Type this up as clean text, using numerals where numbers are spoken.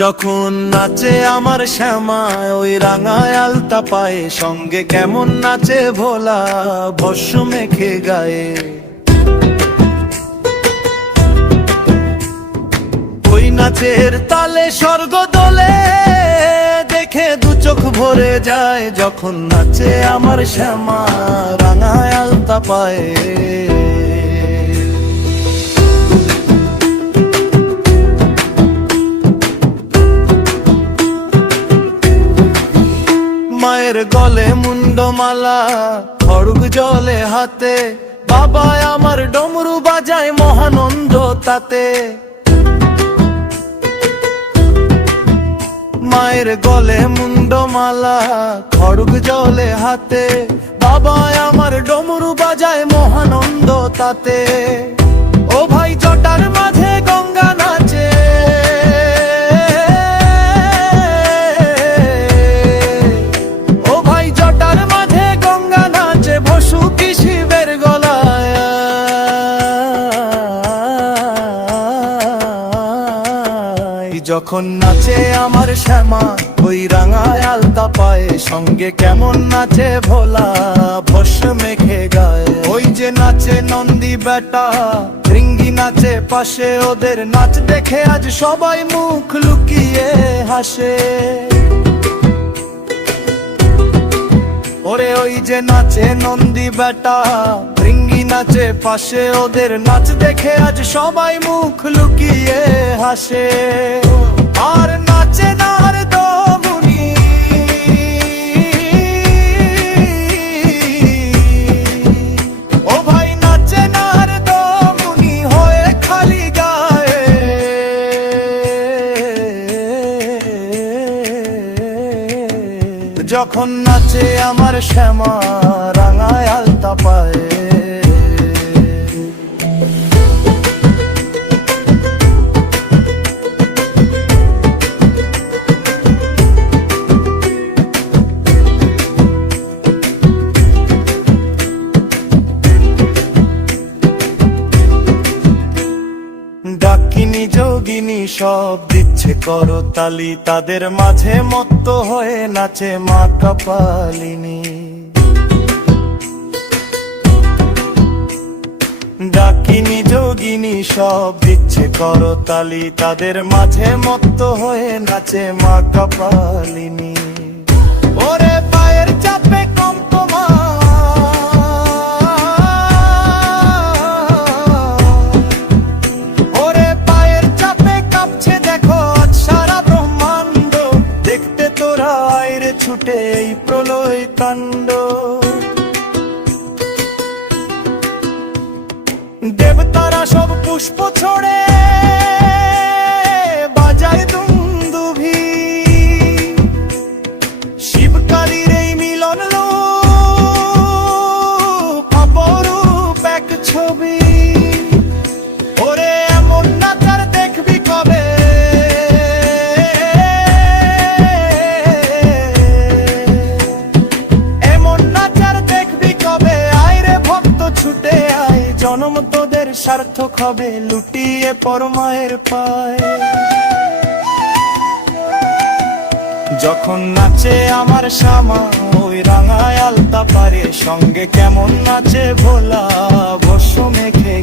যখন নাচে আমার শ্যামা ওই রাঙায় আলতা পায়ে, সঙ্গে কেমন নাচে ভোলা ভস্য মেখে গায়ে। ওই নাচের তালে স্বর্গ দোলে, দেখে দু চোখ ভরে যায়। যখন নাচে আমার শ্যামা রাঙায় আলতা পায়ে। মায়ের গলে মুন্ডমালা, খড়গ জলে হাতে, বাবা আমার ডমরু বাজায় মহানন্দ তাতে। মায়ের গলে মুন্ডমালা, খড়গ জলে হাতে, বাবা আমার ডমরু বাজায় মহানন্দ তাতে। ও ভাই জটার মাঝে গঙ্গা নাচে, ও ভাই জটার মাঝে গঙ্গা নাচে, ভসুকি শিবের গলায়। যখন নাচে আমার শ্যামা ওই রাঙায় আলতা পায়ে, সঙ্গে কেমন নাচে ভোলা ভস্য মেখে গায়ে। ওই যে নাচে নন্দী বেটা, রিঙ্গি নাচে পাশে, ওদের নাচ দেখে আজ সবাই মুখ লুকিয়ে হাসে। ওরে ওই যে নাচে নন্দী বেটা, রিঙ্গি নাচে পাশে, ওদের নাচ দেখে আজ সবাই মুখ লুকিয়ে হাসে। আর নাচে নার দমুনি, ও ভাই নাচে নার দমুনি হয়ে খালি গায়ে। যখন নাচে আমার শ্যামা রাঙায় আলতা পায়ে। ডাকিনী যোগিনী সব দিচ্ছে করতালি, তাদের মাঝে মত্ত হয়ে নাচে মা কপালিনী। ডাকিনী যোগিনী সব দিচ্ছে করতালি, তাদের মাঝে মত্ত হয়ে নাচে মা কপালিনী। ওরে পায়ের চাপে কম্পমা, ওরে পায়ের চাপে কাঁপছে দেখো সারা ব্রহ্মাণ্ড। দেখতে তোরা আইরে ছুটে এই প্রলয় কাণ্ড। দেবতারা সব পুষ্প ছড়ে বাজায় দুন্দুভি, শিবকালীর এই মিলন রূপ অপরূপ এক ছবি। ওরে এমন নাচার দেখবি কবে, এমন নাচার দেখবি কবে। আইরে ভক্ত ছুটে আয়, জনম তোদের সার্থক হবে, লুটিয়ে পরমায়ের পায়। যখন নাচে আমার শ্যামা ওই রাঙায় আলতা পারে, সঙ্গে কেমন নাচে ভোলা ভস্য মেখে